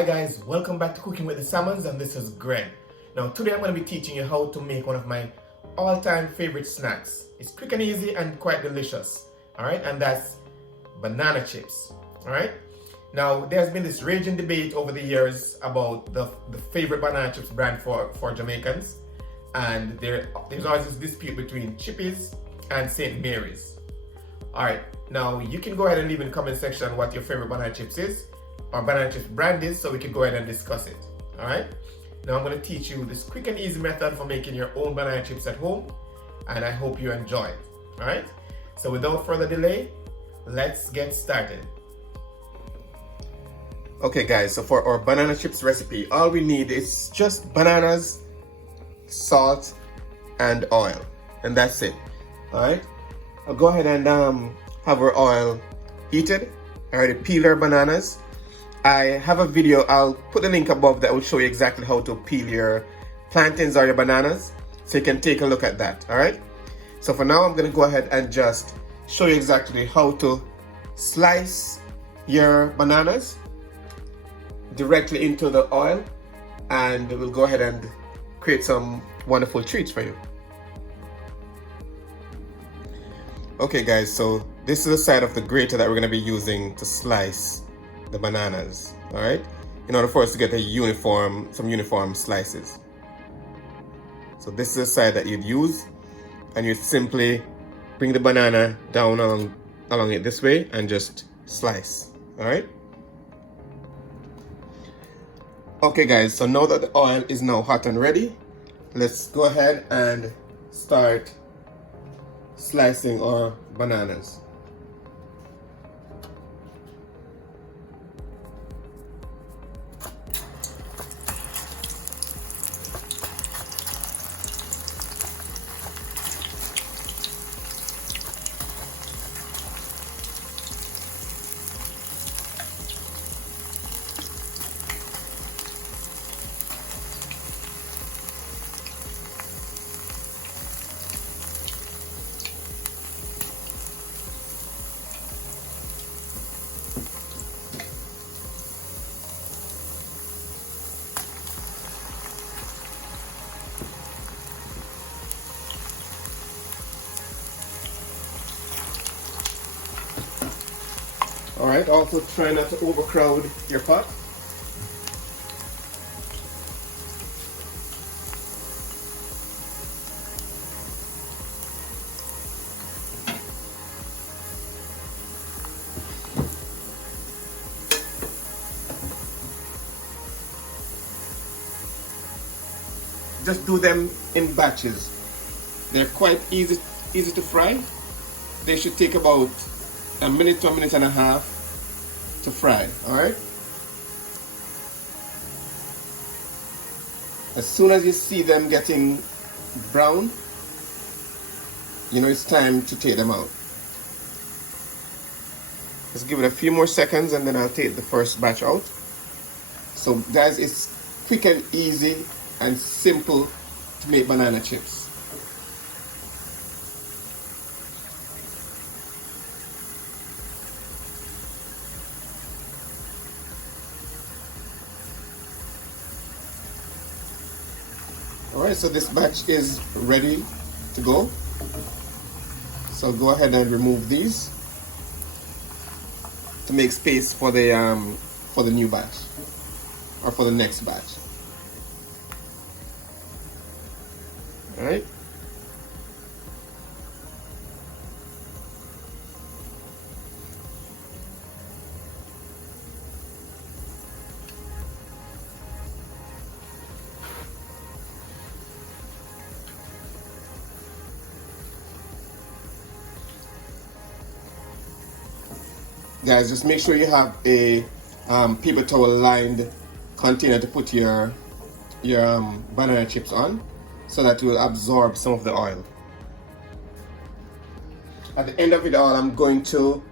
Hi guys, welcome back to Cooking with the Salmons, and this is Greg. Now today I'm going to be teaching you how to make one of my all-time favorite snacks. It's quick and easy and quite delicious, alright, and that's banana chips, alright. Now there's been this raging debate over the years about the favorite banana chips brand for Jamaicans, and there's always this dispute between Chippies and St. Mary's. Alright, now you can go ahead and leave in the comment section what your favorite banana chips is, or banana chips brand is, so we can go ahead and discuss it. Alright, now I'm going to teach you this quick and easy method for making your own banana chips at home, and I hope you enjoy it. Alright, so without further delay, let's get started. Okay guys, so for our banana chips recipe, all we need is just bananas, salt, and oil, and that's it. Alright, I'll go ahead and have our oil heated. I already peeled our bananas. I have a video, I'll put the link above, that will show you exactly how to peel your plantains or your bananas, so you can take a look at that. Alright, so for now I'm going to go ahead and just show you exactly how to slice your bananas directly into the oil, and we'll go ahead and create some wonderful treats for you. Okay guys, so this is the side of the grater that we're going to be using to slice the bananas, all right, in order for us to get some uniform slices. So this is the side that you'd use, and you simply bring the banana down along it this way and just slice. All right. Okay guys, so now that the oil is now hot and ready, let's go ahead and start slicing our bananas. Alright, also try not to overcrowd your pot. Just do them in batches. They're quite easy to fry. They should take about a minute to a minute and a half to fry. All right, as soon as you see them getting brown, you know it's time to take them out. Just give it a few more seconds and then I'll take the first batch out. So guys, it's quick and easy and simple to make banana chips. Alright, so this batch is ready to go. So go ahead and remove these to make space for the new batch, or for the next batch. Alright. Guys, just make sure you have a paper towel lined container to put your banana chips on, so that it will absorb some of the oil. At the end of it all, I'm going to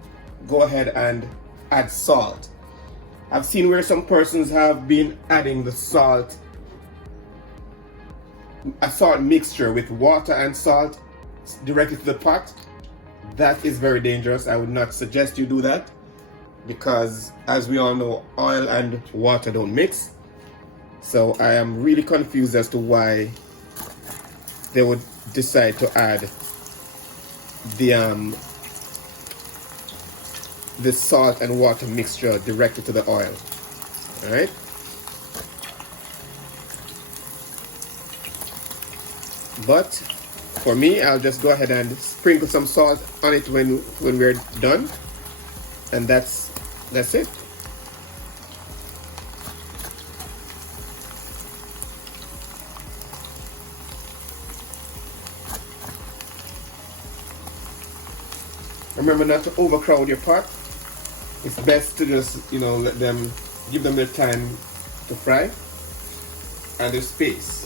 go ahead and add salt. I've seen where some persons have been adding the salt, a salt mixture with water and salt directly to the pot. That is very dangerous. I would not suggest you do that. because as we all know, oil and water don't mix. So I am really confused as to why they would decide to add the salt and water mixture directly to the oil. All right. But for me, I'll just go ahead and sprinkle some salt on it when we're done, and that's it. Remember not to overcrowd your pot. It's best to just, give them their time to fry and their space.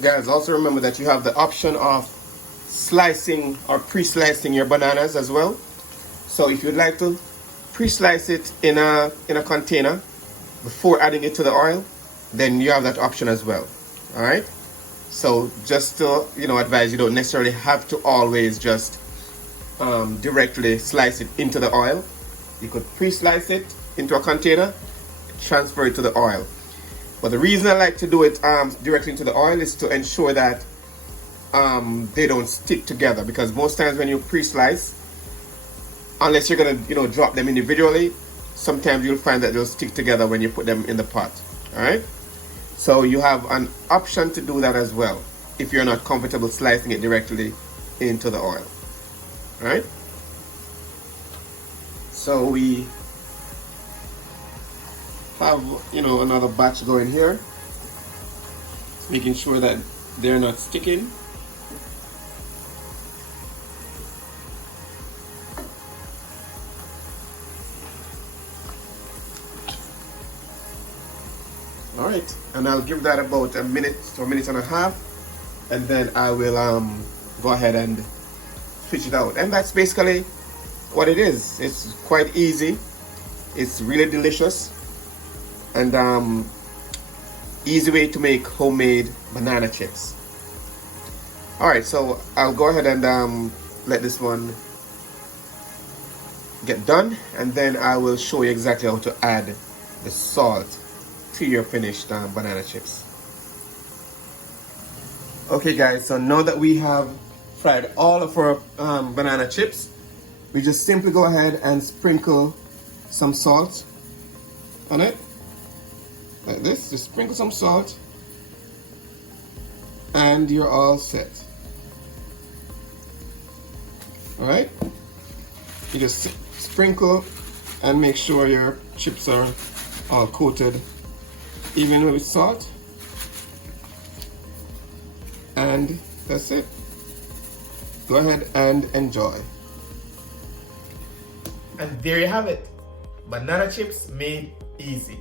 Guys, also remember that you have the option of slicing or pre-slicing your bananas as well. So if you'd like to pre-slice it in a container before adding it to the oil, then you have that option as well. All right. So just to advise, you don't necessarily have to always just directly slice it into the oil. You could pre-slice it into a container, transfer it to the oil. But the reason I like to do it directly into the oil is to ensure that they don't stick together, because most times when you pre-slice, unless you're gonna drop them individually, sometimes you'll find that they'll stick together when you put them in the pot. All right, so you have an option to do that as well if you're not comfortable slicing it directly into the oil. All right, so we have another batch going here, making sure that they're not sticking. All right, and I'll give that about a minute to a minute and a half, and then I will go ahead and fish it out. And that's basically what it is. It's quite easy. It's really delicious, and easy way to make homemade banana chips. All right, so I'll go ahead and let this one get done, and then I will show you exactly how to add the salt to your finished banana chips. Okay guys, so now that we have fried all of our banana chips, we just simply go ahead and sprinkle some salt on it. Like this, just sprinkle some salt and you're all set. Alright, you just sprinkle and make sure your chips are all coated even with salt, and that's it. Go ahead and enjoy. And there you have it, banana chips made easy.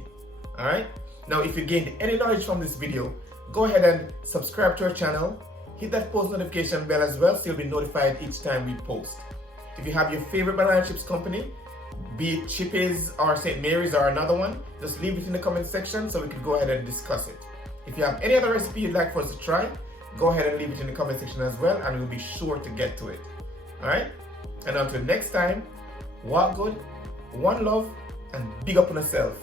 Alright, now if you gained any knowledge from this video, go ahead and subscribe to our channel, hit that post notification bell as well so you'll be notified each time we post. If you have your favorite banana chips company, be it Chippies or St. Mary's or another one, just leave it in the comment section so we can go ahead and discuss it. If you have any other recipe you'd like for us to try, go ahead and leave it in the comment section as well, and we'll be sure to get to it. Alright? And until next time, walk good, one love, and big up on yourself.